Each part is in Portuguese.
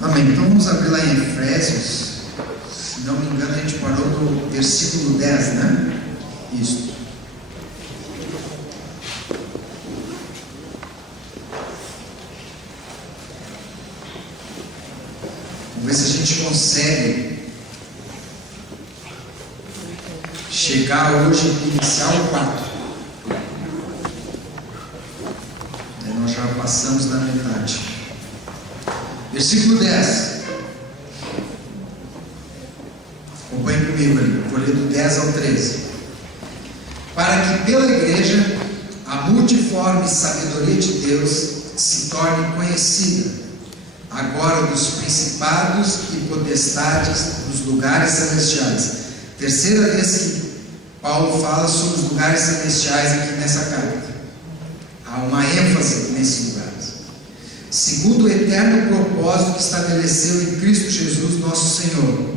Amém. Então vamos abrir lá em Efésios. Se não me engano, a gente parou no versículo 10, né? Isso. Vamos ver se a gente consegue chegar hoje e iniciar o 4. Nós já passamos da metade. Versículo 10. Acompanhe comigo ali. Vou ler do 10 ao 13. Para que pela igreja a multiforme sabedoria de Deus se torne conhecida, agora dos principados e potestades dos lugares celestiais. Terceira vez que Paulo fala sobre os lugares celestiais aqui nessa carta. Há uma ênfase nesses lugares. Segundo o eterno propósito que estabeleceu em Cristo Jesus nosso Senhor,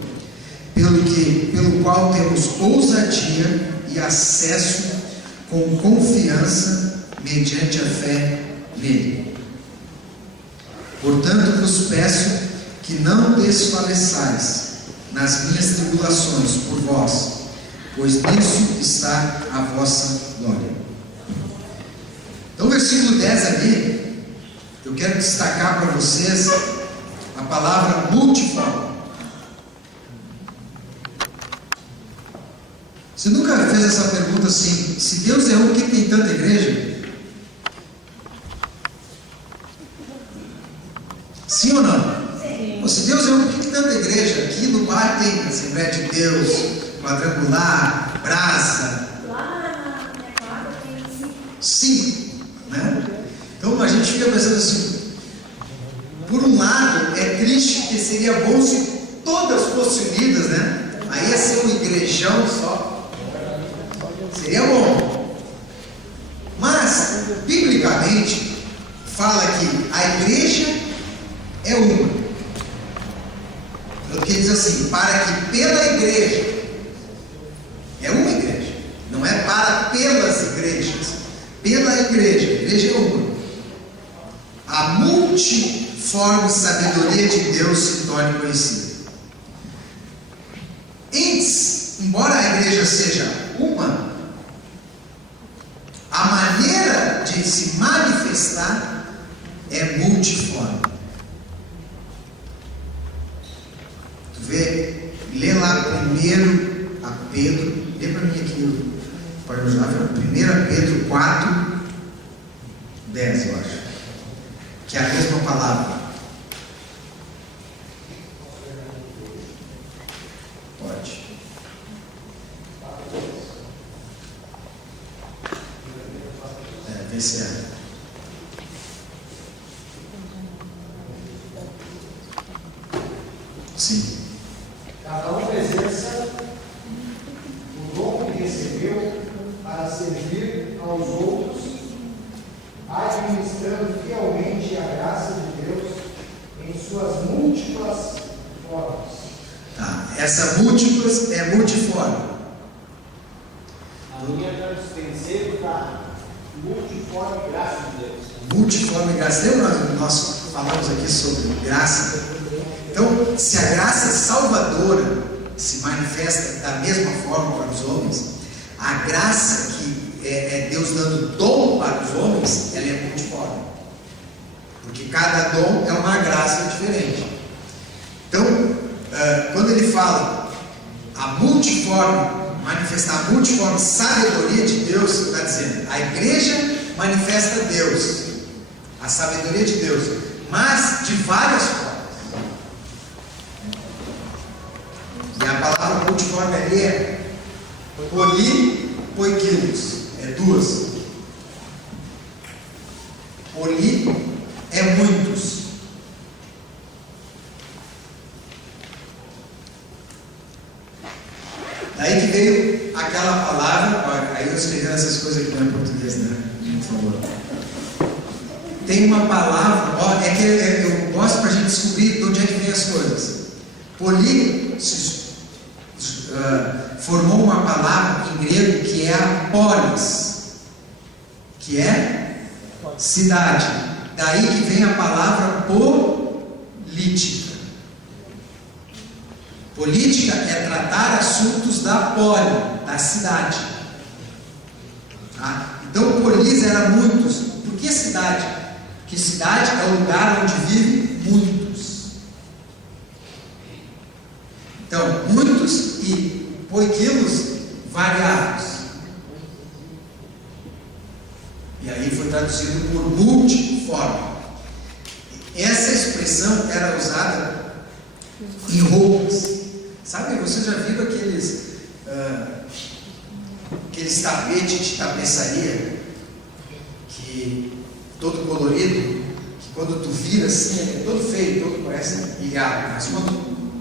pelo qual temos ousadia e acesso com confiança mediante a fé nele. Portanto, vos peço que não desfaleçais nas minhas tribulações por vós, pois nisso está a vossa glória. Então, o versículo 10 ali, eu quero destacar para vocês a palavra multiforme. Você nunca fez essa pergunta assim: se Deus é um, por que tem tanta igreja? Sim ou não? Sim. Ou se Deus é um, por que tem tanta igreja? Aqui no bar tem Assembleia de Deus, Quadrangular, Brasa. Lá na minha quadra tem 5. Sim, né? Então a gente fica pensando assim: por um lado é triste, porque seria bom se todas fossem unidas, né? Aí ia ser um igrejão só. Seria bom. Mas, biblicamente, fala que a igreja é uma. Porque diz assim: para que pela igreja, é uma igreja, não é para pelas igrejas, pela igreja, a igreja é uma. A multiforme sabedoria de Deus se torne conhecida. Embora a igreja seja uma, a maneira de se manifestar é multiforme. Tu vê, lê lá primeiro a Pedro, lê para mim aqui, pode me ajudar, 1 Pedro 4, 10, eu acho, que é a mesma palavra. Pode. Vê se é. Sim. Cada um exerça o dom que recebeu para servir aos outros, administrando fielmente a graça de Deus em suas múltiplas formas. Tá. Essa múltiplas é multiforme. A linha transpenseiro está multiforme graça de Deus. Multiforme graça. Lembra nós falamos aqui sobre graça? Então, se a graça salvadora se manifesta da mesma forma para os homens, a graça que é Deus dando dom para os homens, ela é multiforme. Porque cada dom é uma graça diferente. Então, quando ele fala a multiforme, manifestar a multiforme sabedoria de Deus, está dizendo, a igreja manifesta Deus, a sabedoria de Deus, mas de várias formas. E a palavra multiforme ali é polipoikilos, é duas. Poli é muitos. Daí que veio aquela palavra, aí eu escrevi essas coisas aqui não é português, né? Por favor. Tem uma palavra, é que eu gosto para a gente descobrir de onde é que vem as coisas. Poli formou uma palavra em grego que é a polis, que é cidade. Daí que vem a palavra política. Política é tratar assuntos da poli, da cidade. Tá? Então, polis era muitos. Por que cidade? Porque cidade é o lugar onde vivem muitos. Então, muitos e poiquilos variados. E aí foi traduzido por multiforme. Essa expressão era usada em roupas. Sabe, você já viu aqueles tapetes de tapeçaria que todo colorido, que quando tu vira assim, é todo feio, todo parece ligado, mas quando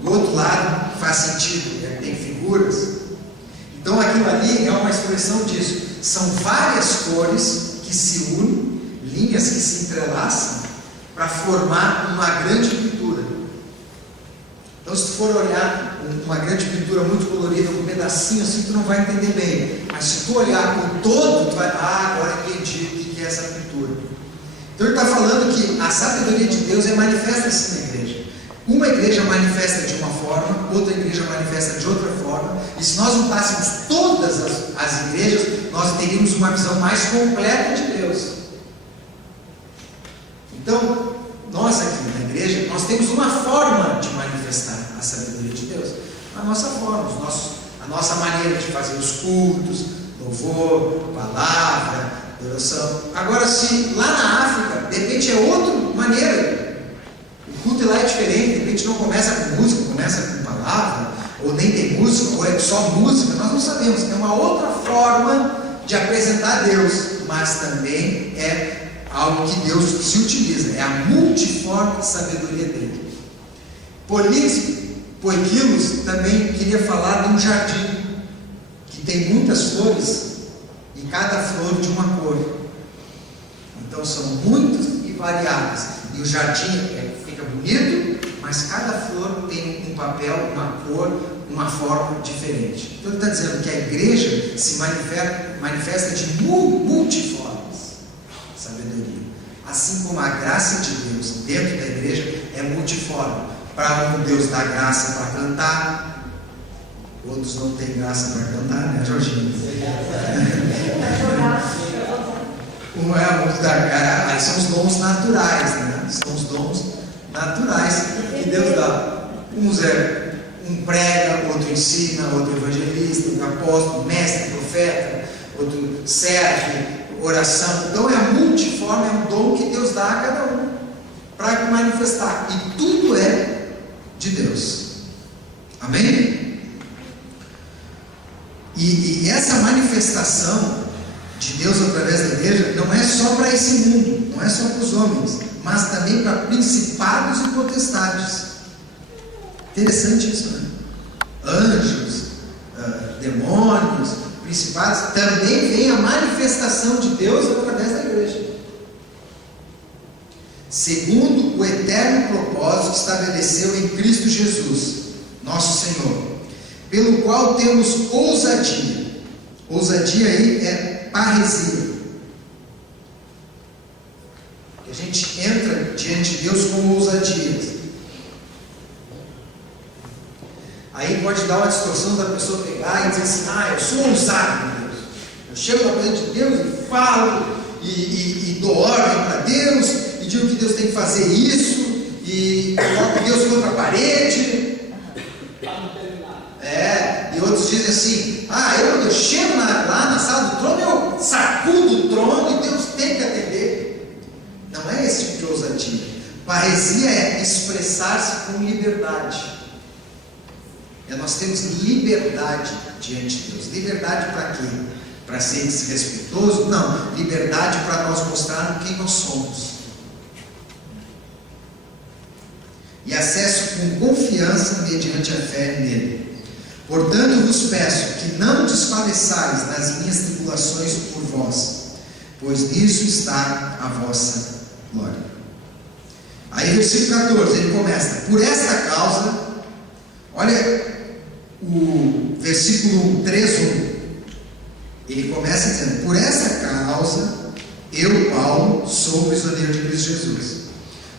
do outro lado faz sentido, tem figuras. Então aquilo ali é uma expressão disso. São várias cores que se unem, linhas que se entrelaçam para formar uma grande pintura. Então, se tu for olhar uma grande pintura muito colorida, um pedacinho assim, tu não vai entender bem. Mas se tu olhar o todo, tu vai, agora entendi o que é essa pintura. Então, ele está falando que a sabedoria de Deus é manifesta assim na igreja. Uma igreja manifesta de uma forma, outra igreja manifesta de outra forma. E se nós juntássemos todas as igrejas, nós teríamos uma visão mais completa de Deus. Então, nós aqui na igreja, nós temos uma forma de manifestar a sabedoria de Deus. A nossa forma, a nossa maneira de fazer os cultos, louvor, palavra, oração. Agora, se lá na África, de repente é outra maneira. O culto lá é diferente, de repente não começa com música, começa com palavra, ou nem tem música, ou é só música, nós não sabemos. É uma outra forma de apresentar Deus, mas também é algo que Deus se utiliza, é a multiforme sabedoria dele. Poiquilos também queria falar de um jardim, que tem muitas flores, e cada flor de uma cor. Então são muitas e variadas, e o jardim fica bonito, mas cada flor tem um papel, uma cor, uma forma diferente. Então ele está dizendo que a igreja se manifesta de multiformes sabedoria. Assim como a graça de Deus dentro da igreja é multiforme. Para um Deus dá graça para cantar, outros não têm graça para cantar, né, Jorginho? Aí são os dons naturais, né? São os dons naturais que Deus dá. Uns um prega, outro ensina, outro evangelista, outro apóstolo, mestre, profeta, outro serve, oração. Então é multiforme, é um dom que Deus dá a cada um para manifestar, e tudo é de Deus. Amém? E essa manifestação de Deus através da igreja não é só para esse mundo, não é só para os homens, mas também para principados e potestades. Interessante isso, né? Anjos, demônios, principados, também vem a manifestação de Deus através da igreja, segundo o eterno propósito que estabeleceu em Cristo Jesus, nosso Senhor, pelo qual temos ousadia. Ousadia aí é parresia. A gente entra diante de Deus com ousadia. Aí pode dar uma distorção da pessoa pegar e dizer assim: eu sou ousado, meu Deus. Eu chego na presença de Deus e falo, e dou ordem para Deus, e digo que Deus tem que fazer isso, e coloco Deus contra a parede. E outros dizem assim: eu chego lá na sala do trono, eu sacudo o trono e Deus tem que atender. Não é esse tipo de ousadia. Parresia é expressar-se com liberdade. Nós temos liberdade diante de Deus. Liberdade para quê? Para ser desrespeitoso? Não. Liberdade para nós mostrarmos quem nós somos. E acesso com confiança mediante a fé nele. Portanto, vos peço que não desfaleçais nas minhas tribulações por vós, pois nisso está a vossa glória. Aí, versículo 14, ele começa: por esta causa, olha o versículo 3:1, ele começa dizendo: por esta causa, eu, Paulo, sou prisioneiro de Cristo Jesus.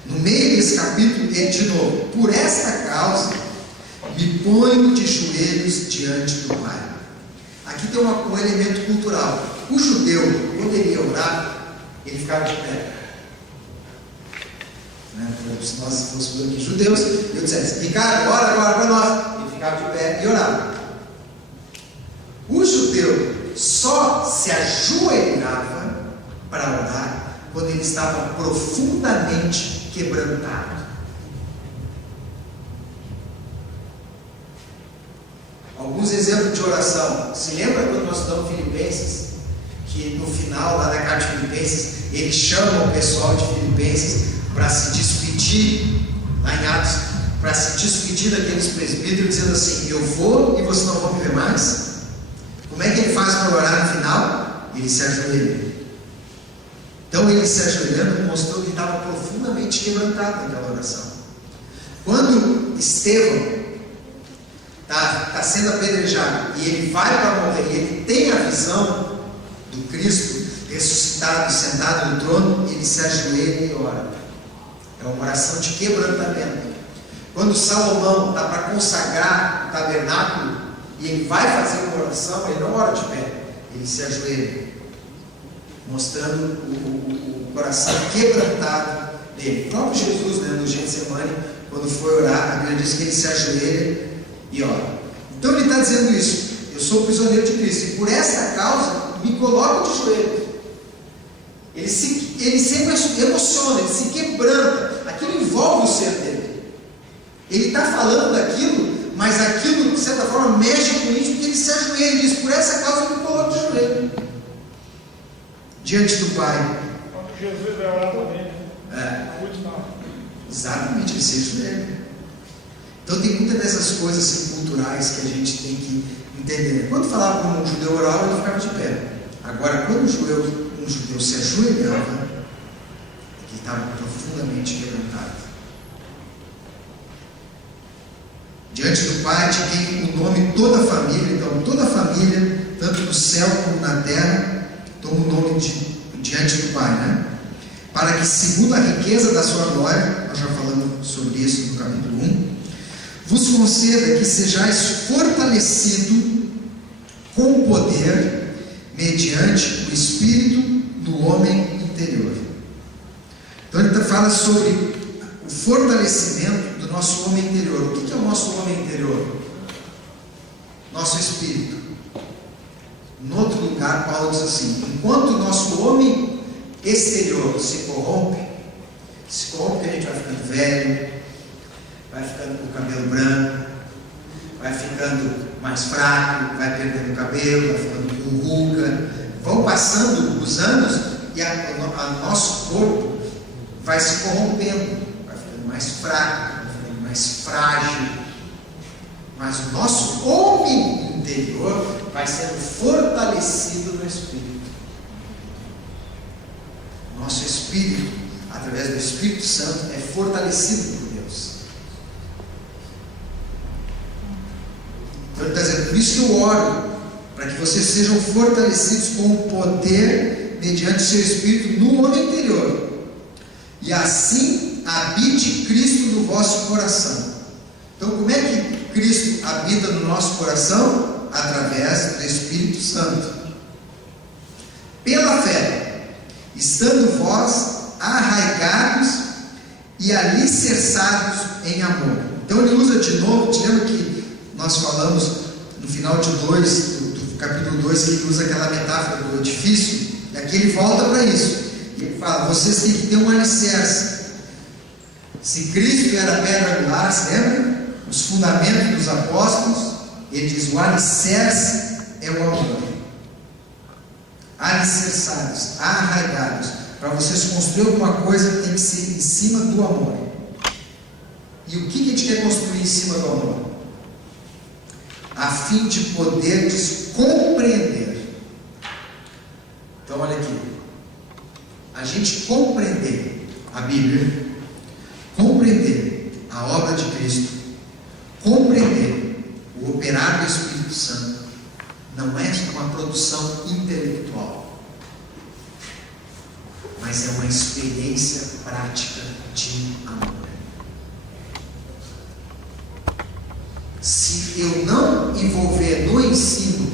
No meio desse capítulo, ele de novo: por esta causa, me ponho de joelhos diante do Pai. Aqui tem um elemento cultural. O judeu poderia orar, ele ficava de pé. Se nós fôssemos aqui judeus, eu dissesse: Ricardo, ora agora para nós. Ele ficava de pé e orava. O judeu só se ajoelhava para orar quando ele estava profundamente quebrantado. Alguns exemplos de oração. Se lembra quando nós estudamos Filipenses? Que no final, lá da carta de Filipenses, ele chama o pessoal de Filipenses para se despedir, lá em Atos, para se despedir daqueles presbíteros, dizendo assim: eu vou e vocês não vão me ver mais. Como é que ele faz para orar no final? Ele se ajoelha. Então ele se ajoelhando mostrou que estava profundamente quebrantado naquela oração. Quando Estevão está sendo apedrejado e ele vai para morrer, e ele tem a visão do Cristo ressuscitado, sentado no trono, ele se ajoelha e ora. É uma oração de quebrantamento. Quando Salomão está para consagrar o tabernáculo e ele vai fazer uma oração, ele não ora de pé, ele se ajoelha, mostrando o coração quebrantado dele. O próprio Jesus, no Getsemane, quando foi orar, a Bíblia diz que ele se ajoelha e ora. Então ele está dizendo isso: eu sou prisioneiro de Cristo, e por essa causa me coloco de joelhos. Ele sempre emociona, ele se quebranta, aquilo envolve o ser dele. Ele está falando daquilo, mas aquilo de certa forma mexe com isso, porque ele se ajoelha e diz: por essa causa eu me coloco de joelho diante do Pai. Quando Jesus vai orar também, Exatamente, ele se ajoelha. Então tem muitas dessas coisas assim, culturais que a gente tem que entender. Quando falava como um judeu orava, ele ficava de pé. Agora, quando um judeu se ajoelhava, ele estava profundamente quebrantado. Diante do Pai tem o nome toda a família. Então toda a família, tanto no céu como na terra, toma o nome diante do Pai, né? Para que, segundo a riqueza da sua glória, nós já falamos sobre isso no capítulo 1, vos conceda que sejais fortalecido com poder mediante o Espírito do homem interior. Então ele fala sobre o fortalecimento do nosso homem interior. O que é o nosso homem interior? Nosso espírito. Em outro lugar, Paulo diz assim: enquanto o nosso homem exterior se corrompe, que a gente vai ficando velho, vai ficando com o cabelo branco, vai ficando mais fraco, vai perdendo o cabelo, vai ficando com ruga, vão passando os anos e o nosso corpo vai se corrompendo, vai ficando mais fraco, vai ficando mais frágil, mas o nosso homem interior vai sendo fortalecido no Espírito. Nosso Espírito, através do Espírito Santo, é fortalecido por Deus. Então ele está dizendo: por isso que eu oro, para que vocês sejam fortalecidos com o poder mediante o seu Espírito no homem interior, e assim habite Cristo no vosso coração. Então como é que Cristo habita no nosso coração? Através do Espírito Santo, pela fé, estando vós arraigados e alicerçados em amor. Então ele usa de novo, te lembra que nós falamos no final de 2, do capítulo 2, que ele usa aquela metáfora do edifício, e aqui ele volta para isso, e ele fala: vocês têm que ter um alicerce. Se Cristo era a pedra angular, se lembra? Os fundamentos dos apóstolos, ele diz: o alicerce é o amor. Alicerçados, arraigados. Para vocês construir alguma coisa, tem que ser em cima do amor. E o que a gente quer construir em cima do amor? A fim de poder compreender. Então olha aqui, a gente compreender a Bíblia, compreender a obra de Cristo, compreender o operar do Espírito Santo, não é uma produção intelectual, mas é uma experiência prática de Se eu não envolver no ensino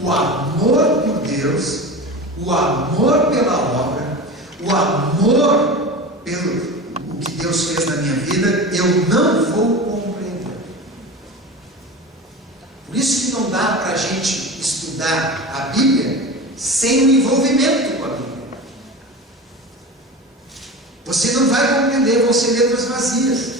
o amor por Deus, o amor pela obra, o amor pelo o que Deus fez na minha vida, eu não vou compreender. Por isso que não dá para a gente estudar a Bíblia sem o envolvimento com a Bíblia. Você não vai compreender, vão ser letras vazias.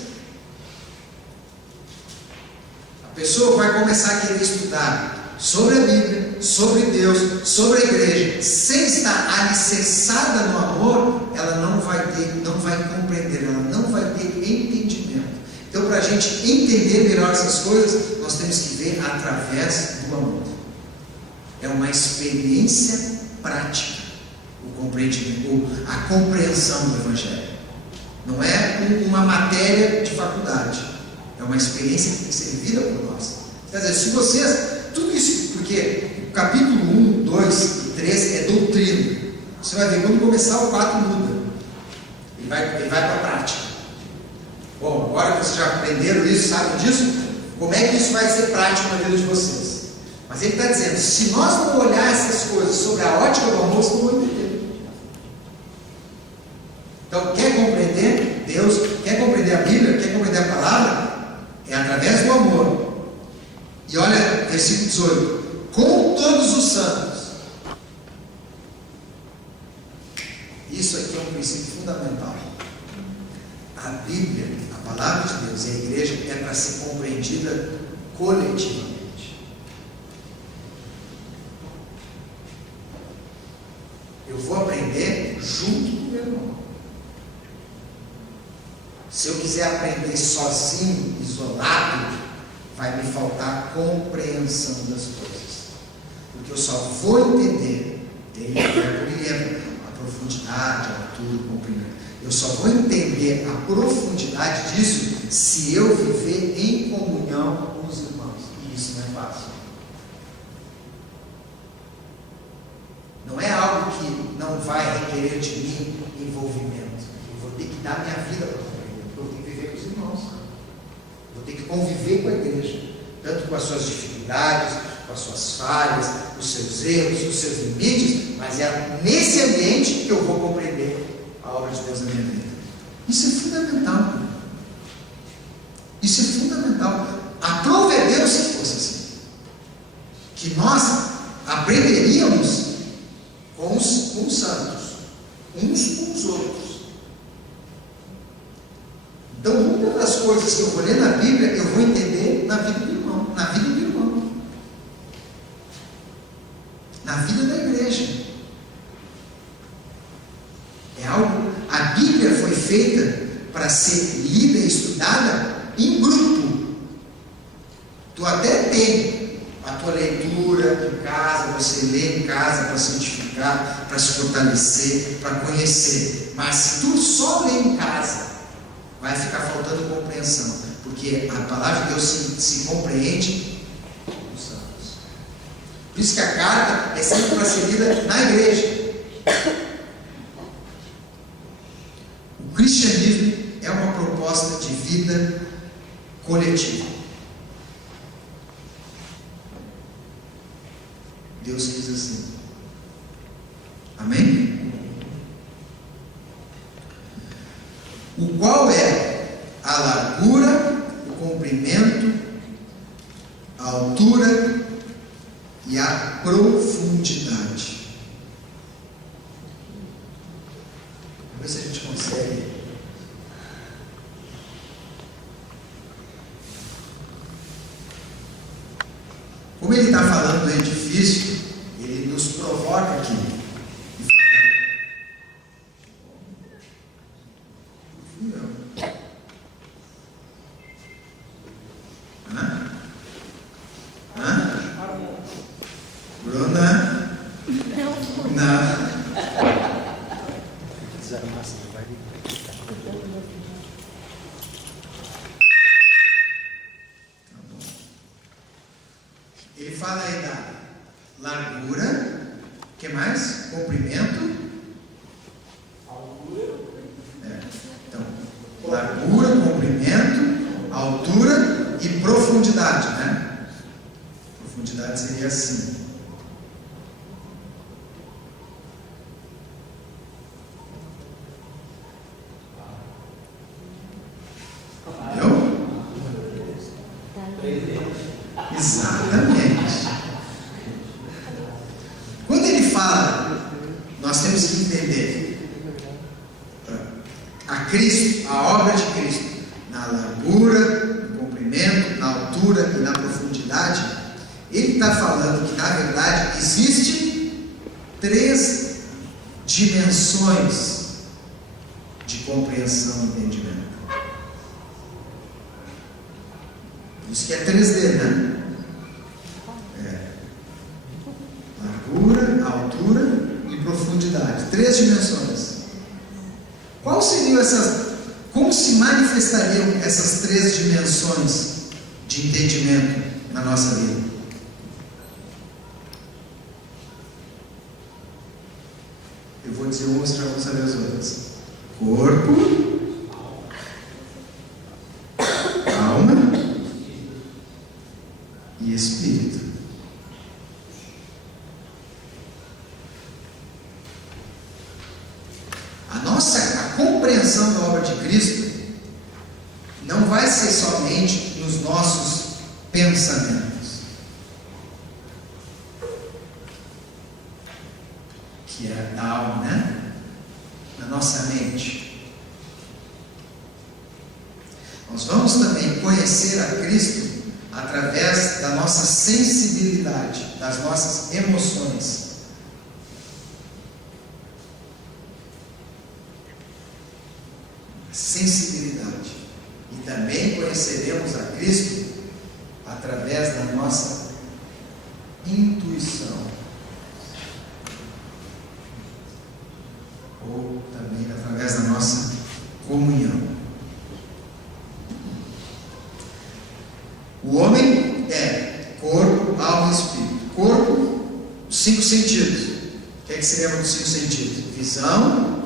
A pessoa vai começar a querer estudar sobre a Bíblia, sobre Deus, sobre a igreja, sem estar alicerçada no amor, ela não vai compreender, ela não vai ter entendimento. Então, para a gente entender melhor essas coisas, nós temos que ver através do amor. É uma experiência prática, o compreendimento, a compreensão do Evangelho. Não é uma matéria de faculdade, é uma experiência que tem que ser vivida por nós. Quer dizer, se vocês, tudo isso, porque o capítulo 1, 2 e 3 é doutrina. Você vai ver, quando começar o 4 muda. Ele vai para a prática. Bom, agora que vocês já aprenderam isso, sabem disso, como é que isso vai ser prático na vida de vocês? Mas ele está dizendo, se nós não olhar essas coisas sobre a ótica do amor, vocês não vão entender. Então, quer compreender Deus, quer compreender a Bíblia, quer compreender a palavra, é através do amor. E olha, versículo 18: com todos os santos. Isso aqui é um princípio fundamental. A Bíblia, a palavra de Deus e a igreja é para ser compreendida coletivamente. Eu vou aprender junto com o meu irmão. Se eu quiser aprender sozinho, isolado, vai me faltar compreensão das coisas. Porque eu só vou entender, tem a profundidade, a altura, o comprimento. Eu só vou entender a profundidade disso se eu viver em comunhão com os irmãos. E isso não é fácil. Não é algo que não vai requerer de mim envolvimento. Eu vou ter que dar minha vida para compreender. Eu vou ter que viver com os irmãos. Eu vou ter que conviver com a igreja. Tanto com as suas dificuldades, com as suas falhas, os seus erros, os seus limites. Mas é nesse ambiente que eu vou compreender a obra de Deus na minha vida. Isso é fundamental. Isso é fundamental. Aprove a Deus que fosse assim. Que nós aprenderíamos com os santos, uns com os outros. Então, muitas das coisas que eu vou ler na Bíblia, eu vou entender na vida do irmão, na vida do irmão, na vida da igreja. É algo, a Bíblia foi feita para ser lida e estudada em grupo. Tu até tem a tua leitura em casa, você lê em casa para se edificar, para se fortalecer, para conhecer. Mas se tu só lê em casa, vai ficar faltando compreensão, porque a palavra de Deus se compreende nos santos. Por isso que a carta é sempre para ser lida na igreja. O cristianismo é uma proposta de vida coletiva. Deus quis assim. Amém? O qual é a largura, o comprimento, a altura e a profundidade. Vamos ver se a gente consegue. Como ele está falando do edifício, ele nos provoca aqui. Bruna? Não. Ele fala aí da largura, o que mais? Comprimento, altura. Então, largura, comprimento, altura e profundidade. profundidade, né? Profundidade seria assim. Entendeu? Exatamente. Quando ele fala, nós temos que entender a Cristo, a obra de Cristo, na largura, no comprimento, na altura e na profundidade. Ele está falando que, na verdade, existem 3 dimensões de compreensão e entendimento. Isso que é 3D, né? Largura, altura e profundidade. 3 dimensões. Qual seriam essas? Como se manifestariam essas 3 dimensões de entendimento na nossa vida? Eu vou dizer umas para vamos saber as outras. Corpo, alma e espírito. A compreensão da obra de Cristo não vai ser somente nos nossos pensamentos, que é da alma, né? Na nossa mente. Nós vamos também conhecer a Cristo através da nossa sensibilidade, das nossas emoções. Sensibilidade. E também conheceremos a Cristo através da nossa intuição, ou também através da nossa comunhão. O homem é corpo, alma e espírito. Corpo, os 5 sentidos. O que é que se lembra dos 5 sentidos? Visão,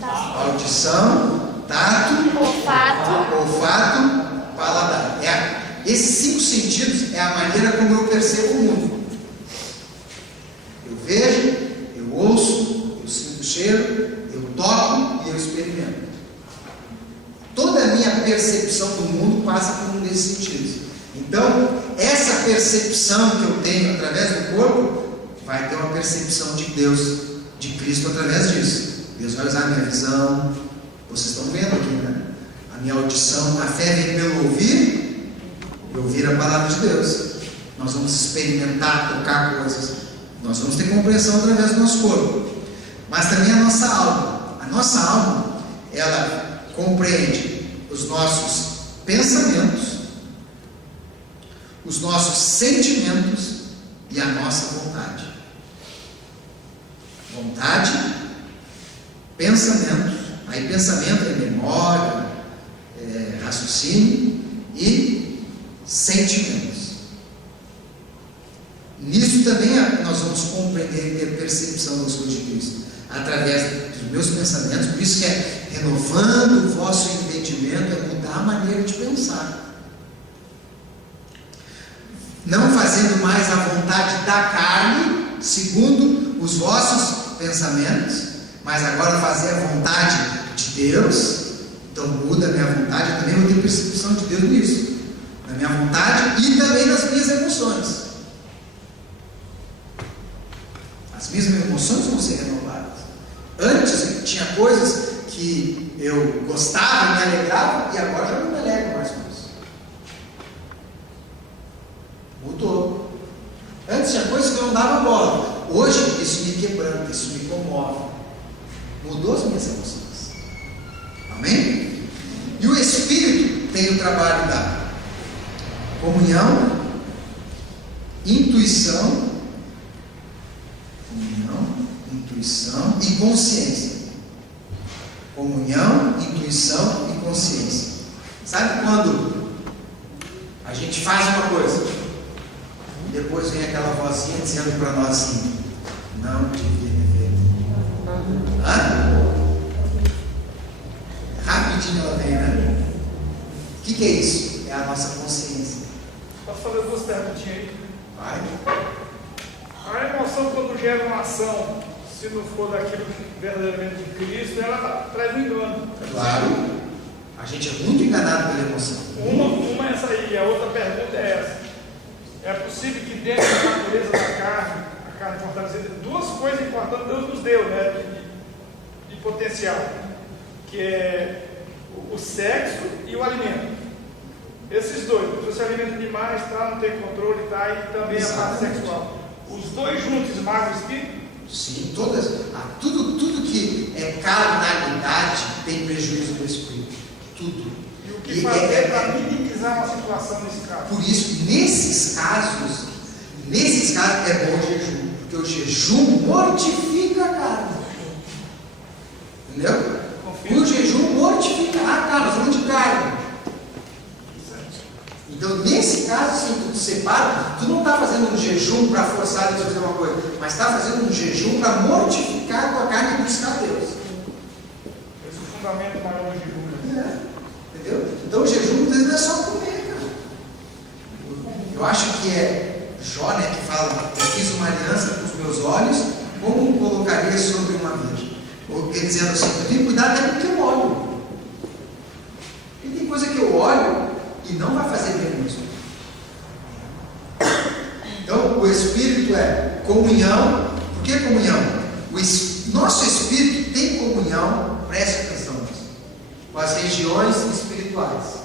audição, tato, olfato, paladar. Esses 5 sentidos é a maneira como eu percebo o mundo. Eu vejo, eu ouço, eu sinto o cheiro, eu toco e eu experimento. Toda a minha percepção do mundo passa por um desses sentidos. Então, essa percepção que eu tenho através do corpo vai ter uma percepção de Deus, de Cristo através disso. Deus vai usar a minha visão. Vocês estão vendo aqui, né? A minha audição, a fé vem pelo ouvir e ouvir a palavra de Deus. Nós vamos experimentar, tocar coisas. Nós vamos ter compreensão através do nosso corpo. Mas também a nossa alma. A nossa alma, ela compreende os nossos pensamentos, os nossos sentimentos e a nossa vontade. Vontade, pensamento. Aí pensamento é memória, raciocínio e sentimentos. Nisso também nós vamos compreender e ter percepção das coisas de Cristo, através dos meus pensamentos. Por isso que é renovando o vosso entendimento, é mudar a maneira de pensar. Não fazendo mais a vontade da carne, segundo os vossos pensamentos, mas agora fazer a vontade de Deus. Então muda a minha vontade. Eu também vou ter percepção de Deus nisso, na minha vontade e também nas minhas emoções. As minhas emoções vão ser renovadas. Antes tinha coisas que eu gostava, me alegrava, e agora eu não me alegro mais com isso. Mudou. Antes tinha coisas que eu não dava bola. Hoje isso me quebranta, isso me comove. Mudou as minhas emoções. Amém? E o Espírito tem o trabalho da comunhão, intuição e consciência. Comunhão, intuição e consciência. Sabe quando a gente faz uma coisa e depois vem aquela vozinha dizendo para nós assim: não devia ter feito. Rapidinho ela vem, né? O que é isso? É a nossa consciência. Posso fazer duas perguntinhas aí? Vai. A emoção, quando gera uma ação, se não for daquilo verdadeiramente de Cristo, ela traz um engano. Claro, a gente é muito enganado pela emoção. Uma é essa aí, a outra pergunta é essa. É possível que dentro da natureza da carne, a carne fortalecida, duas coisas importantes Deus nos deu, né, de potencial, que é o sexo e o alimento. Esses dois, você se alimenta demais, tá, não tem controle, tá, e também a parte sexual. Os dois juntos esmagam o espírito? Sim, tudo que é carnalidade tem prejuízo do espírito. Tudo. E o que fazer para minimizar uma situação nesse caso? Por isso, nesses casos é bom o jejum, porque o jejum mortifica a carne. Entendeu? O jejum mortifica a carne, falando de carne. Então, nesse caso, sim, tu te separa, tu não está fazendo um jejum para forçar Deus a fazer uma coisa, mas está fazendo um jejum para mortificar a tua carne e buscar Deus. Esse é o fundamento maior do jejum. Entendeu? Então, o jejum muitas vezes não é só comer, cara. Eu acho que é Jó, né, que fala: eu fiz uma aliança com os meus olhos, como colocaria sobre uma virgem? Ou ele dizendo assim: eu tenho que cuidar até do que eu olho. E tem coisa que eu olho e não vai fazer bem mesmo. Então, o Espírito é comunhão. Por que comunhão? Nosso Espírito tem comunhão, preste atenção nisso, com as regiões espirituais.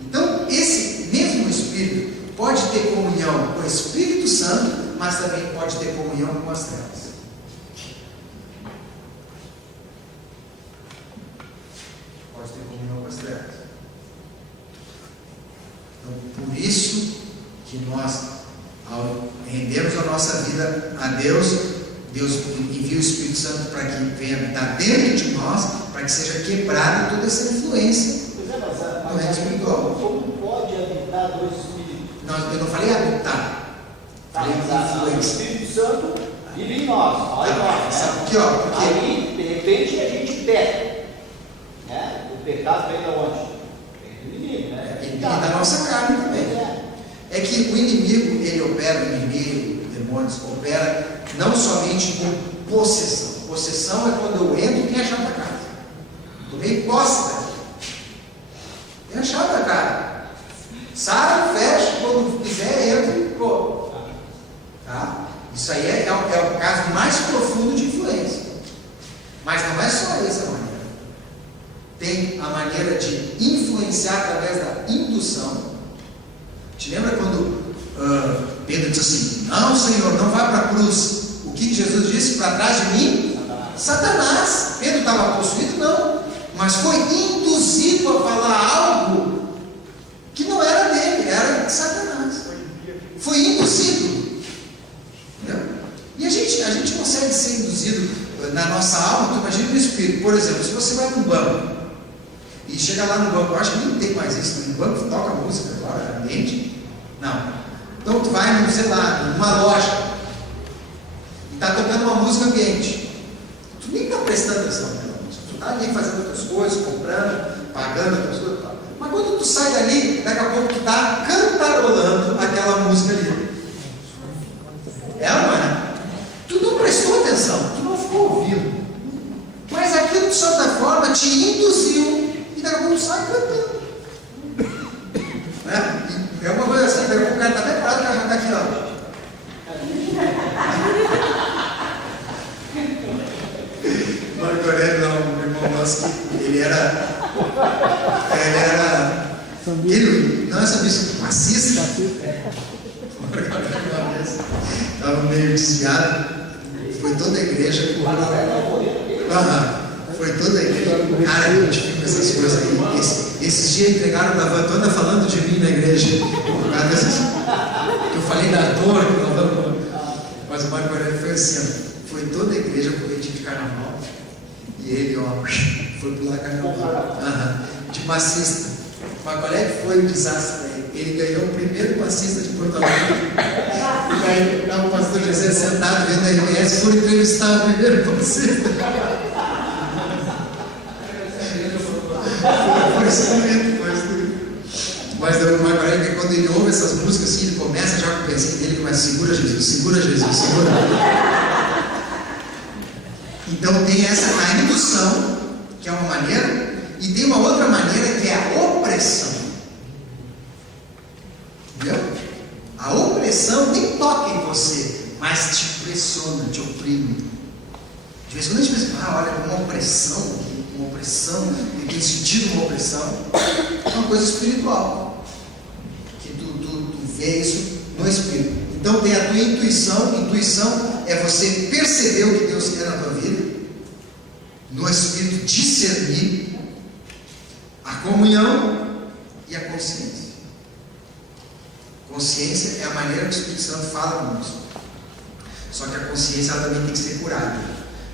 Então, esse mesmo Espírito pode ter comunhão com o Espírito Santo, mas também pode ter comunhão com as trevas. Pode ter comunhão com as trevas. Então, por isso que nós, ao rendermos a nossa vida a Deus, Deus envia o Espírito Santo para que venha habitar dentro de nós, para que seja quebrada toda essa influência do reino espiritual. Como pode habitar dois espíritos? Eu não falei habitar, falei O influência. Espírito Santo vive em nós, olha nós, Sabe né? por quê? Porque Aí, de repente, a gente peca, né? O pecado vem de onde? Vem do inimigo, né? e da nossa carne também. É que o inimigo, ele opera, o inimigo, demônios, opera não somente com possessão. Possessão é quando eu entro e tem a chave da casa. Tomei posse daqui. Tem a chave da casa. Sai, fecha, quando quiser, entra e pô. Tá? Isso aí é o caso mais profundo de influência. Mas não é só essa maneira. Tem a maneira de influenciar através da indução. Te lembra quando Pedro disse assim: não, Senhor, não vá para a cruz. O que Jesus disse? Para trás de mim? Satanás. Pedro estava possuído? Não. Mas foi induzido a falar algo que não era dele, era de Satanás. Foi induzido. Entendeu? E a gente consegue ser induzido na nossa alma. Tu imagina no espírito. Por exemplo, se você vai num banco e chega lá no banco, eu acho que nem tem mais isso. No banco toca música agora, ambiente. Não. Então tu vai, sei lá, numa loja e está tocando uma música ambiente. Tu nem está prestando atenção naquela música. Tu está ali fazendo outras coisas, comprando, pagando outras coisas. Mas quando tu sai dali, daqui a pouco tu está cantarolando aquela música ali. É ou não é? Tu não prestou atenção, tu não ficou ouvindo. Mas aquilo, de certa forma, te induziu e daqui a pouco tu sai cantando. Né? É uma coisa assim, o cara está até parado que já está aqui, ó. Marco Aurélio, um irmão nosso, ele era ele não é sambista, maciço. Marco Aurélio uma vez estava meio desviado, foi toda a igreja. Foi toda a igreja. Cara, eu te fico com essas coisas aí. Esses dias entregaram a Lavantona falando de mim na igreja. Eu falei da dor, mas o Marco Aurélio foi assim, foi toda a igreja por retiro de carnaval. E ele, foi pular carnaval. De massista. Mas qual é que foi o desastre para ele? Ele ganhou o primeiro massista de Porto Alegre. E aí estava o pastor José sentado vendo a RBS, foi entrevistar o primeiro massista. Foi isso mesmo. Mas Mas o Marco Aurélio, quando ele ouve essas músicas assim, ele começa já com o pensamento dele, começa: segura Jesus, segura Jesus, segura. Então tem a indução, que é uma maneira, e tem uma outra maneira que é a opressão. Entendeu? A opressão nem toca em você, mas te pressiona, te oprime. De vez em quando a gente pensa: olha, uma opressão, tem sentido uma opressão. É uma coisa espiritual, que tu vê isso no espírito. Então tem a tua intuição é você perceber o que Deus quer na tua vida, no espírito discernir a comunhão e a consciência. Consciência é a maneira que o Espírito Santo fala conosco. Só que a consciência ela também tem que ser curada,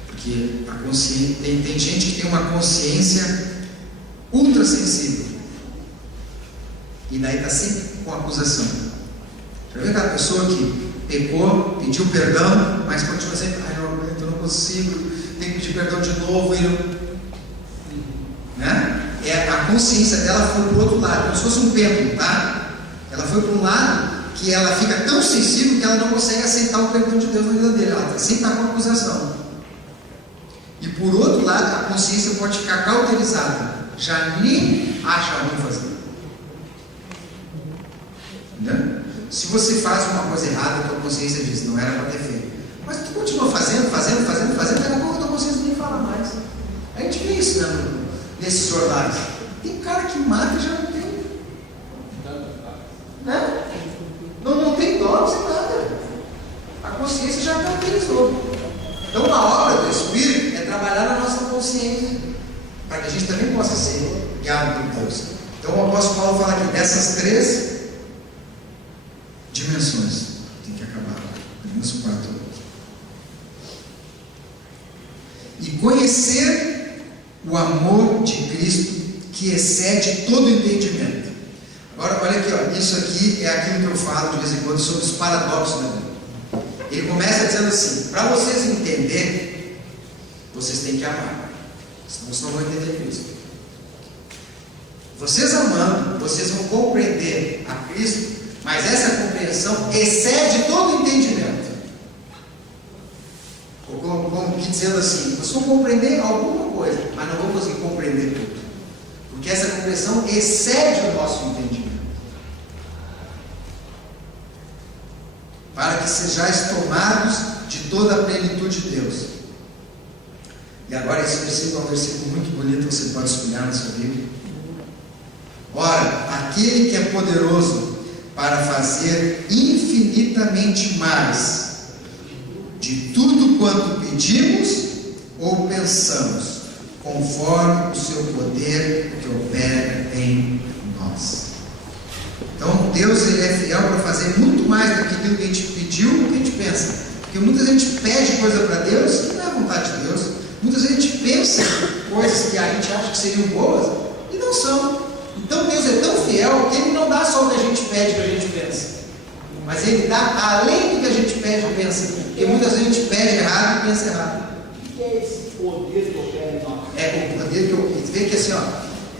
porque a consciência, tem gente que tem uma consciência ultra sensível e daí está sempre com acusação. Já viu aquela pessoa que pecou, pediu perdão, mas continua sempre: ai, não aguento, eu não consigo, tenho que pedir perdão de novo, e não... né? A consciência dela foi para o outro lado, como se fosse um pêndulo, tá? Ela foi para um lado que ela fica tão sensível que ela não consegue aceitar o perdão de Deus na vida dele, ela sempre está com acusação. E por outro lado, a consciência pode ficar cauterizada, já nem acha ruim fazer. Entendeu? Se você faz uma coisa errada, a tua consciência diz: não era para ter feito. Mas tu continua fazendo, daqui a pouco a tua consciência nem fala mais. A gente vê isso, né, nesses jornais. Tem cara que mata e já não tem. Né? Não tem dó, não tem nada. A consciência já cauterizou. Então a obra do Espírito é trabalhar na nossa consciência, para que a gente também possa ser guiado por Deus. Então o apóstolo Paulo fala aqui dessas 3 dimensões. Tem que acabar. Menos 4. E conhecer o amor de Cristo, que excede todo entendimento. Agora olha aqui, ó, isso aqui é aquilo que eu falo de vez em quando sobre os paradoxos da vida. Ele começa dizendo assim: para vocês entenderem, vocês têm que amar, senão vocês não vão entender Cristo. Vocês amando, vocês vão compreender a Cristo, mas essa compreensão excede todo entendimento. Ou como que dizendo assim: vocês vão compreender alguma coisa, mas não vão conseguir compreender tudo, porque essa compreensão excede o nosso entendimento. Para que sejais tomados de toda a plenitude de Deus. E agora esse versículo é um versículo muito bonito, você pode estudar na sua Bíblia. Ora, aquele que é poderoso para fazer infinitamente mais de tudo quanto pedimos ou pensamos, conforme o seu poder que opera em nós. Então Deus, ele é fiel para fazer muito mais do que aquilo que a gente pediu, do que a gente pensa. Porque muitas vezes a gente pede coisa para Deus que não é a vontade de Deus. Muitas vezes a gente pensa coisas que a gente acha que seriam boas e não são. Então Deus é tão fiel que Ele não dá só o que a gente pede, o que a gente pensa, mas Ele dá além do que a gente pede e pensa. Porque muitas vezes a gente pede errado e pensa errado. O que é esse poder que opera em nós? É o poder que eu vê que assim, ó,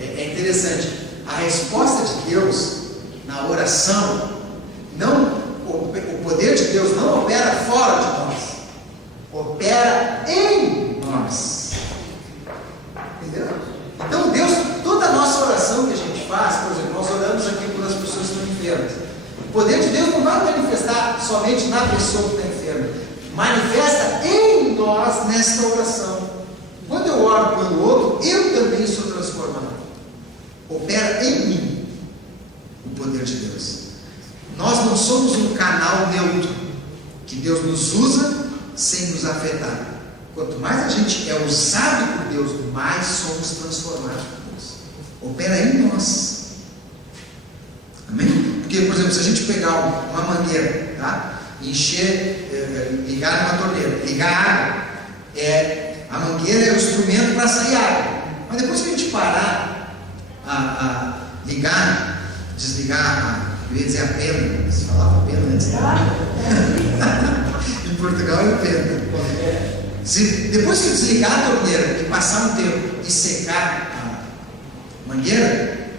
é interessante. A resposta de Deus na oração, o poder de Deus não opera fora de nós, opera em nós. Entendeu? Então Deus, toda a nossa oração que a gente faz, por exemplo, nós oramos aqui por as pessoas que estão enfermas. O poder de Deus não vai manifestar somente na pessoa que está enferma, manifesta em nós nesta oração. Quando eu oro pelo outro, eu também sou transformado. Opera em mim o poder de Deus. Nós não somos um canal neutro que Deus nos usa sem nos afetar. Quanto mais a gente é usado por Deus, mais somos transformados por Deus. Opera em nós. Amém? Porque, por exemplo, se a gente pegar uma mangueira, tá? Encher, ligar numa torneira, ligar água, a mangueira é o instrumento para sair água. Mas depois que a gente parar a ligar, desligar, eu ia dizer a pena, se falava pena antes, em Portugal é pena. Depois que desligar a torneira e passar um tempo e secar a mangueira,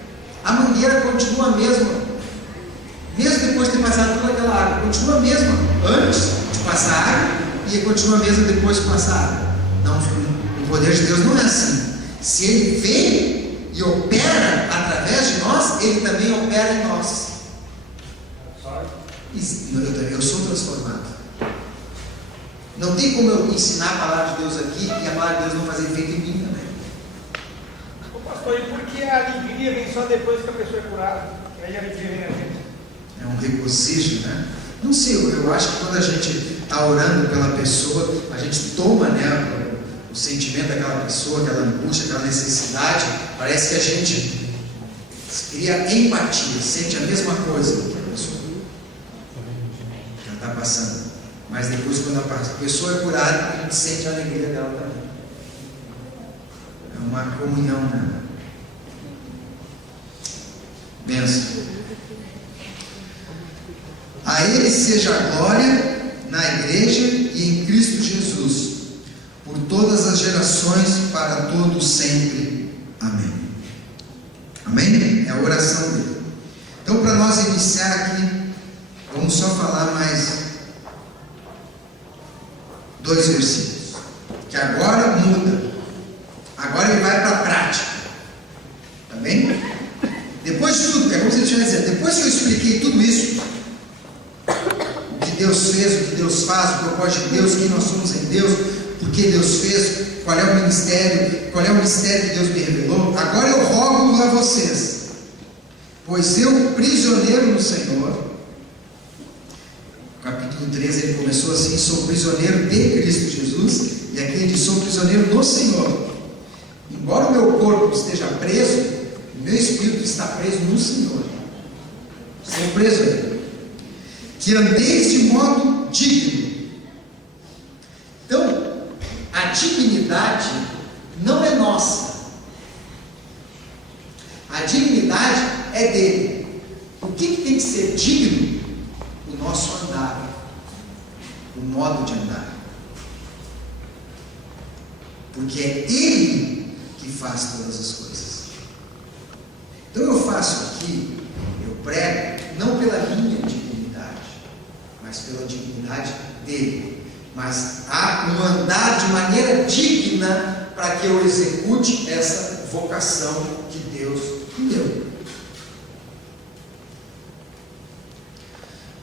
A mangueira continua a mesma. Mesmo depois de ter passado toda aquela água, continua a mesma antes de passar a água e continua a mesma depois de passar a água. Não, o poder de Deus não é assim. Se Ele vem e opera através de nós, Ele também opera em nós. Eu sou transformado. Não tem como eu ensinar a palavra de Deus aqui e a palavra de Deus não fazer efeito em mim também. Ô pastor, e por que a alegria vem só depois que a pessoa é curada? Aí a alegria vem na gente. É um regozijo, né? Não sei, eu acho que quando a gente está orando pela pessoa, a gente toma, né, o sentimento daquela pessoa, aquela angústia, aquela necessidade, parece que a gente cria empatia, sente a mesma coisa que a pessoa que ela está passando. Mas depois, quando a pessoa é curada, a gente sente a alegria dela também. É uma comunhão, né? Benção. A Ele seja a glória na igreja e em Cristo Jesus, por todas as gerações, para todos sempre. Amém. Amém? É a oração dele. Então, para nós iniciar aqui, vamos só falar mais 2 versículos, que agora muda. Agora ele vai para a prática. Tá bem? Depois de tudo, é como se ele estivesse dizendo, depois que eu expliquei tudo isso, o que Deus fez, o que Deus faz, o propósito de Deus, quem nós somos em Deus, por que Deus fez, qual é o mistério que Deus me revelou, agora eu rogo a vocês, pois eu, prisioneiro no Senhor, capítulo 13, ele começou assim: sou prisioneiro de Cristo Jesus, e aqui ele diz: sou prisioneiro do Senhor. Embora o meu corpo esteja preso, o meu espírito está preso no Senhor. Sou prisioneiro. Que andeis de modo digno. Então, a dignidade não é nossa. A dignidade é dele. O que tem que ser digno? O nosso andar, o modo de andar, porque é Ele que faz todas as coisas. Então eu faço aqui, eu prego, não pela minha dignidade, mas pela dignidade dele. Mas há um andar de maneira digna para que eu execute essa vocação que Deus me deu.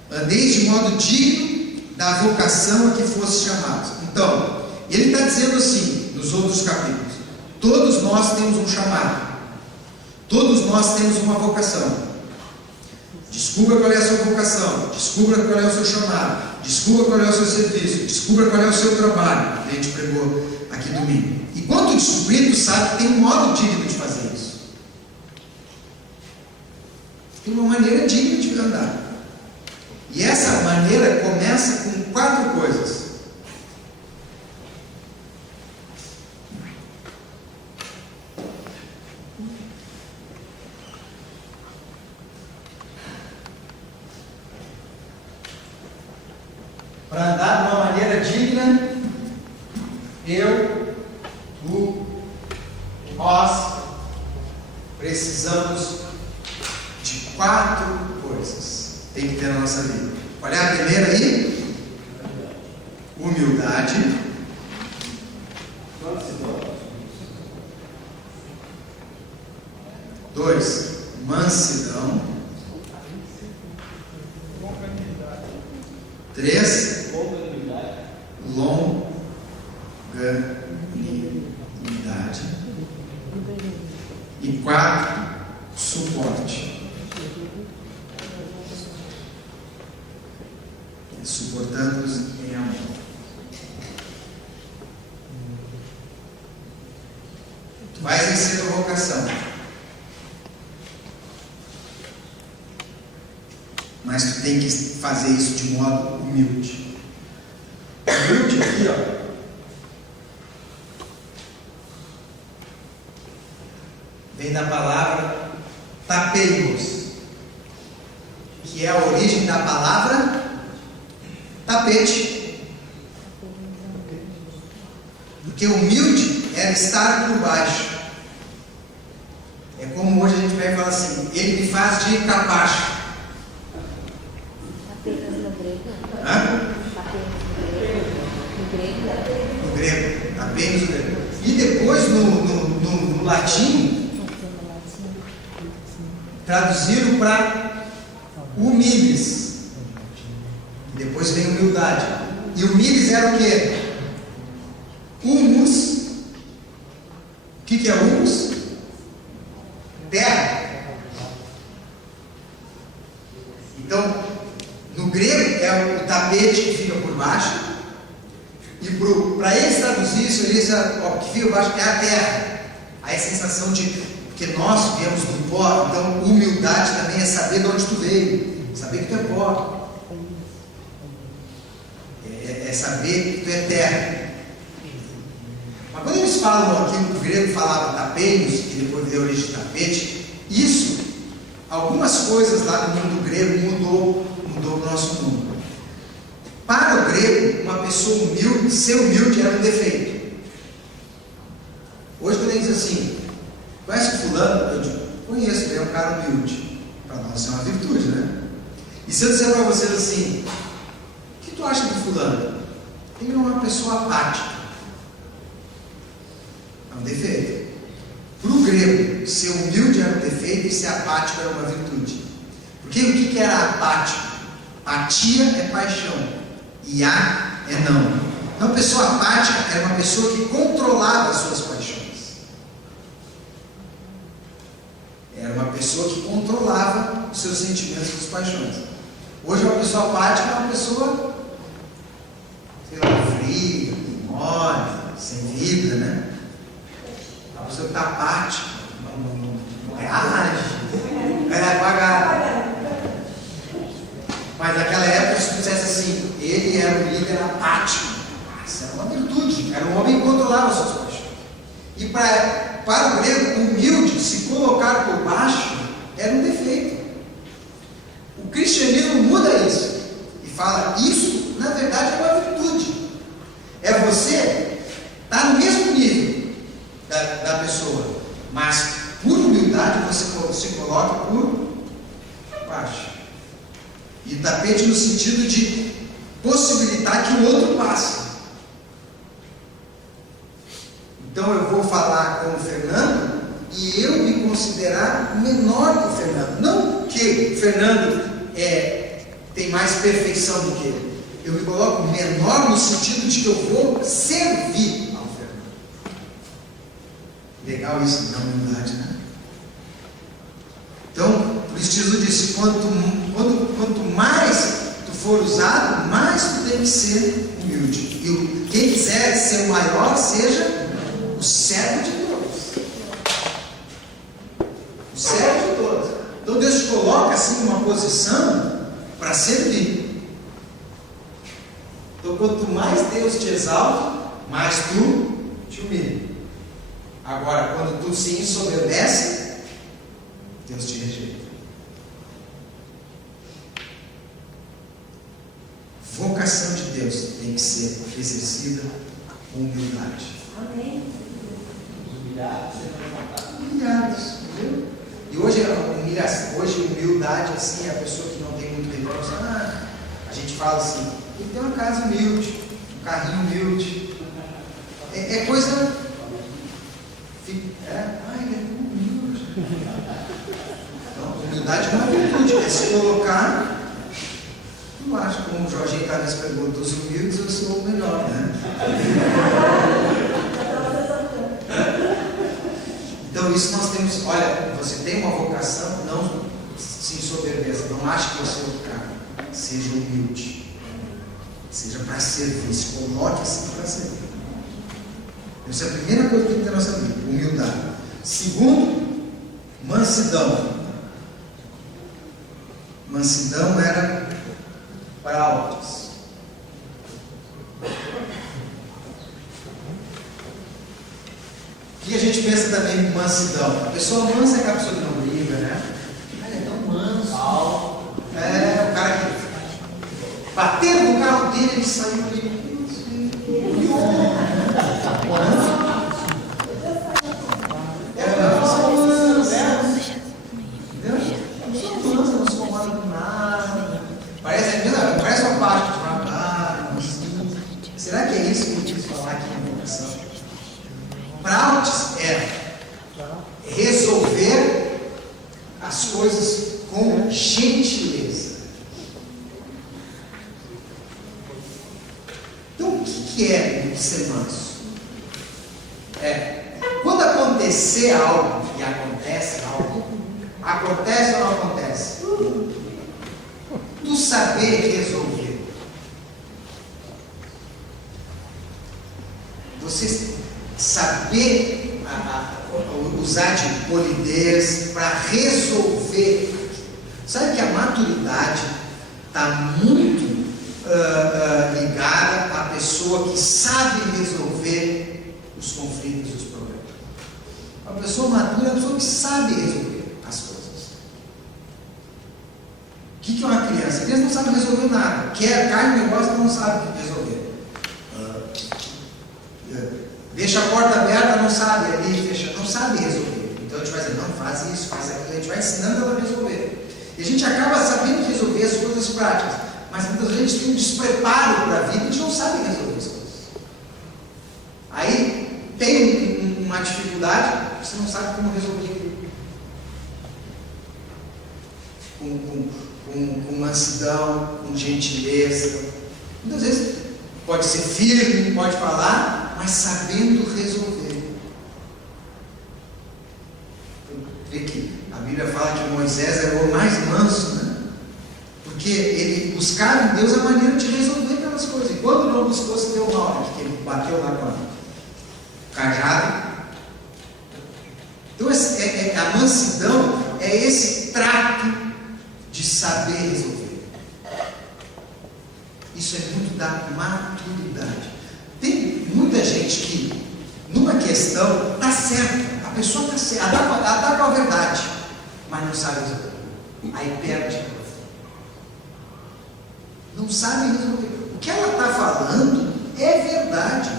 Andeis de modo digno da vocação a que fosse chamados. Então, ele está dizendo assim, nos outros capítulos: todos nós temos um chamado, todos nós temos uma vocação. Descubra qual é a sua vocação, descubra qual é o seu chamado, descubra qual é o seu serviço, descubra qual é o seu trabalho, que a gente pregou aqui domingo. E quando tu descobrir, tu sabe que tem um modo digno de fazer isso. Tem uma maneira digna de andar. E essa maneira começa com 4 coisas. Para andar de uma maneira digna, eu, tu, nós precisamos de 4 coisas. Tem que ter na nossa vida. Qual é a primeira aí? Humildade. 2, mansidão. 3, longanimidade. E 4, suporte. Suportando-os em amor. Tu vais exercer tua vocação, mas tu tem que fazer isso de modo humilde. Humilde aqui, ó, vem da palavra tapeios, que é a origem da palavra tapete. Porque humilde era estar por baixo. É como como hoje a gente pega e fala assim, ele me faz de capacho. Apenas no grego. Hã? No grego. No grego, apenas no grego. E depois no latim, traduziram para humildes. E depois vem humildade. E humildes era o quê? Humus. O que é humus? Terra. Então, no grego é o tapete que fica por baixo. E para eles traduzir isso, eles, o que fica por baixo é a terra. Aí a sensação de que nós viemos do pó, então humildade também é saber de onde tu veio, saber que tu é pó. É saber que tu é terra. Mas quando eles falam aqui, o grego falava tapeiros, que depois deu origem de tapete, isso, algumas coisas lá no mundo grego mudou o nosso mundo. Para o grego, uma pessoa humilde, ser humilde era um defeito. Hoje quando ele diz assim, conhece o fulano? Eu digo, conheço, ele é um cara humilde. Para nós isso é uma virtude, né? E se eu disser para vocês assim, o que tu acha do fulano? Ele é uma pessoa apática. É um defeito. Para o grego, ser humilde era um defeito e ser apático era uma virtude. Porque o que era apático? Apatia é paixão e a é não. Então, a pessoa apática era uma pessoa que controlava as suas paixões. Era uma pessoa que controlava os seus sentimentos e suas paixões. Hoje, uma pessoa apática é uma pessoa, sei lá, fria, mole, sem vida, né? A pessoa que está apática, não reage, é apagada. Mas naquela época, se tu dissesse assim, ele era um líder apático, isso era uma virtude, era um homem que controlava as suas paixões. E para o grego, humilde, se colocar por baixo, era um defeito. O cristianismo muda isso e fala, isso na verdade é uma virtude. É você estar no mesmo nível da pessoa, mas por humildade você se coloca por baixo. E tapete no sentido de possibilitar que o outro passe. Então eu vou falar com o Fernando e eu me considerar menor que o Fernando. Não que o Fernando tem mais perfeição do que ele. Eu me coloco menor no sentido de que eu vou servir ao Fernando. Legal isso, na humildade, né? Então, por isso Jesus disse, quanto mais tu for usado, mais tu tem que ser humilde. E quem quiser ser o maior, seja o servo de todos. O servo de todos. Então Deus te coloca assim numa posição para servir. Então quanto mais Deus te exalta, mais tu te humilha. Agora, quando tu se ensoberbece, Deus te rejeita. Vocação de Deus tem que ser exercida com humildade. Amém. Humilhados, entendeu? E hoje humildade assim, é a pessoa que não tem muito recurso. A gente fala assim, ele tem uma casa humilde, um carrinho humilde. É coisa. Ele é humilde. Então, humildade é uma virtude, é se colocar. Eu acho, como o Jorginho Carlos perguntou, dos humildes eu sou o melhor, né? Então isso nós temos, olha, você tem uma vocação, não se ensoberbeça, não ache que você é o cara, seja humilde, seja para servir, se coloque assim para servir. Essa é a primeira coisa que tem que ter na nossa vida, humildade. Segundo, mansidão. Mansidão era para altos. O que a gente pensa também em mansidão? A pessoa mansa é aquela pessoa que não briga, né? Ele é tão manso. O cara que bateram no carro dele, ele saiu ali. gentileza. Então, o que é ser manso? Quando acontecer algo, e acontece algo, acontece ou não acontece? Tu saber resolver. Você saber usar de polidez para resolver. Sabe que a maturidade está muito ligada à pessoa que sabe resolver os conflitos e os problemas. Uma pessoa madura é uma pessoa que sabe resolver as coisas. O que é uma criança? A criança não sabe resolver nada. Quer carne, negócio, não sabe resolver. Deixa a porta aberta, não sabe ali, fecha, não sabe resolver. Então a gente vai dizer, não, faz isso, faz aquilo, a gente vai ensinando ela a resolver. E a gente acaba sabendo resolver as coisas práticas, mas muitas vezes a gente tem um despreparo para a vida e a gente não sabe resolver as coisas. Aí tem uma dificuldade, você não sabe como resolver. Com mansidão, com gentileza. Muitas vezes pode ser firme, pode falar, mas sabendo resolver. Vê que a Bíblia fala que Moisés era o mais manso, né? Porque ele buscava em Deus a maneira de resolver aquelas coisas. E quando não buscou, se deu mal, né? Porque ele bateu lá com o cajado. Então a mansidão é esse trato de saber resolver. Isso é muito da maturidade. Tem muita gente que, numa questão, está certa, a pessoa está certa, ela está com a verdade, mas não sabe resolver. Aí perde. Não sabe resolver. O que ela está falando é verdade.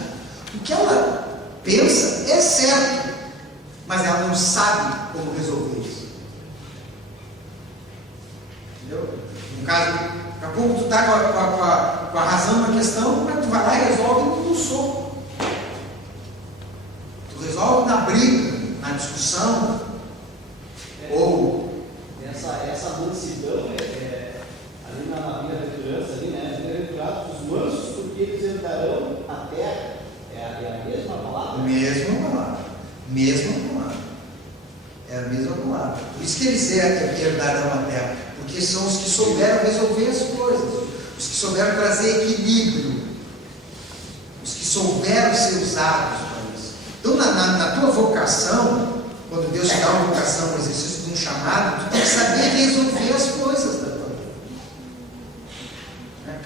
O que ela pensa é certo, mas ela não sabe como resolver isso. Entendeu? No caso, daqui a pouco tu está com a razão na questão, mas tu vai lá e resolve no soco. Tu resolve na briga, na discussão. Ou essa mansidão ali na bem-aventurança, ali, né? Bem-aventurados os mansos, porque eles herdarão a terra. É a mesma palavra? Mesma palavra. É a mesma palavra. Por isso que eles herdarão a terra. Porque são os que souberam resolver as coisas. Os que souberam trazer equilíbrio. Os que souberam ser usados para isso. Então, na tua vocação, quando Deus te dá uma vocação, um exercício de um chamado, tu tem que saber resolver as coisas da tua vida.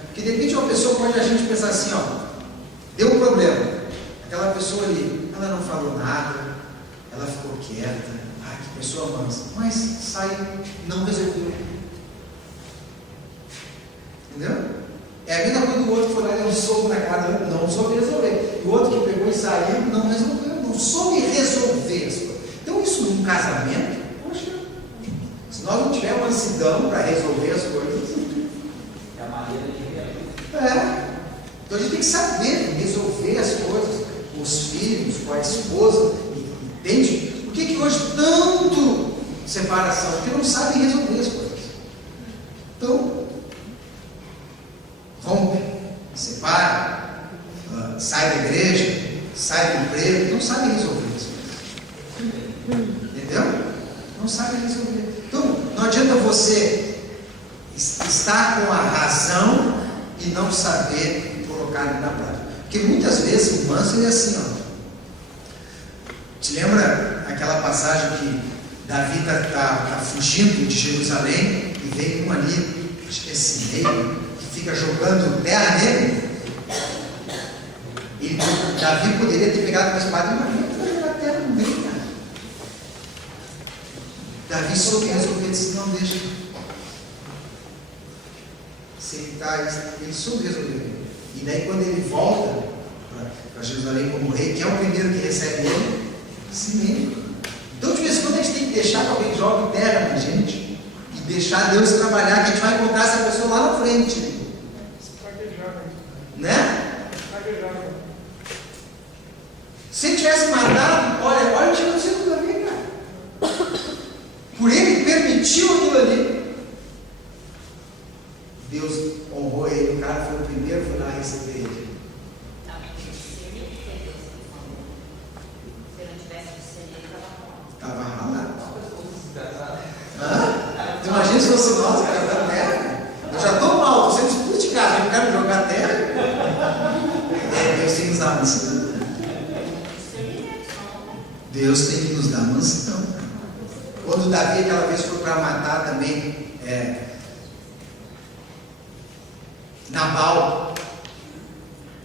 Porque de repente uma pessoa pode a gente pensar assim, deu um problema. Aquela pessoa ali, ela não falou nada, ela ficou quieta, que pessoa mansa, mas não resolveu. Entendeu? É a mesma coisa do outro que foi lá e deu um soco na cara, não soube resolver. E o outro que pegou e saiu, não resolveu, não soube resolver as coisas. Então isso num casamento, poxa, se nós não tivermos mansidão para resolver as coisas, é a maneira de reagir. Então a gente tem que saber resolver as coisas com os filhos, com a esposa, entende? Por que hoje tanto separação? Porque não sabem resolver as coisas. Então, rompe, separa, sai da igreja, sai do emprego, não sabem resolver as coisas. Entendeu? Não sabem resolver. Então, não adianta você estar com a razão e não saber colocar ele na prática. Porque muitas vezes o manso ele é assim, Te lembra aquela passagem que Davi está fugindo de Jerusalém e vem um ali, acho que é Simei, que fica jogando terra nele? E Davi poderia ter pegado uma espada e uma jogar terra no meio, cara. Davi soube resolver, disse, não deixa. Ele soube resolver. E daí quando ele volta para Jerusalém como rei, que é o primeiro que recebe ele, Simei. Então de vez em quando a gente tem que deixar que alguém jogue terra na gente e deixar Deus trabalhar, que a gente vai encontrar essa pessoa lá na frente. Né? Se ele tivesse matado, olha o que aconteceu com Davi, cara. Por ele permitiu aquilo ali. Deus honrou ele, o cara foi o primeiro, foi lá receber ele. Não, porque se ele fez, se não tivesse discernido, Estava ralado. Imagina se fosse nós, cara, da terra. Eu já estou mal, você disputa de casa, eu quero jogar terra. Deus tem que nos dar mansão. Deus tem que nos dar mansão. Quando Davi aquela vez foi para matar também Nabal,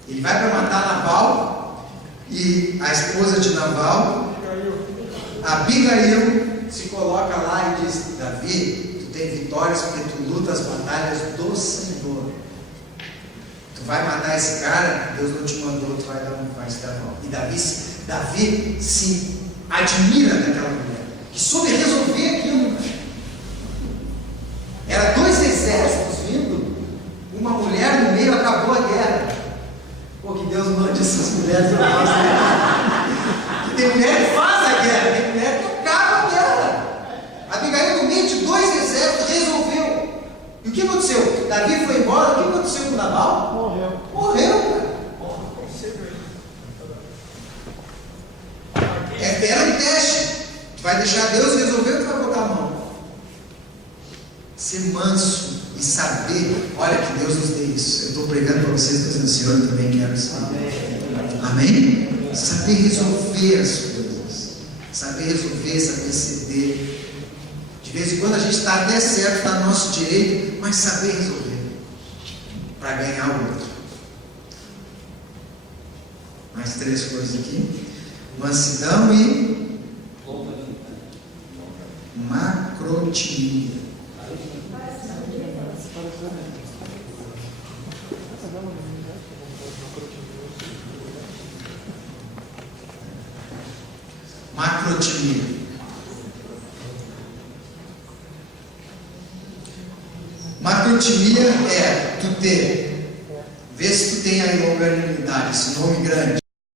ele vai para matar Nabal e a esposa de Nabal, Abigail, se coloca lá e diz: Davi, tu tem vitórias porque tu luta as batalhas do Senhor. Tu vai matar esse cara, Deus não te mandou, tu vai se dar mal. E Davi se admira daquela mulher, que soube resolver aquilo. Era 2 exércitos vindo, uma mulher no meio, acabou a guerra. Pô, que Deus mande essas mulheres para nós, né? Que tem mulher que faz a guerra, tem mulher que acaba a guerra. Abigail, no meio de 2 exércitos, resolveu. E o que aconteceu? Davi foi embora, o que aconteceu com Nabal? Morreu, cara. Era um teste. Tu vai deixar Deus resolver ou tu vai botar a mão? Ser manso e saber, olha que Deus nos dê isso. Eu estou pregando para vocês, estou dizendo, Senhor, eu também quero isso. Amém? Saber resolver as coisas. Saber resolver, saber ceder. De vez em quando a gente está até certo, está no nosso direito, mas saber resolver para ganhar o outro. Mais 3 coisas aqui: mansidão e macrotimia. Macrotimia. Macrotimia é tu ter, vê se tu tem aí longanimidade, esse nome grande.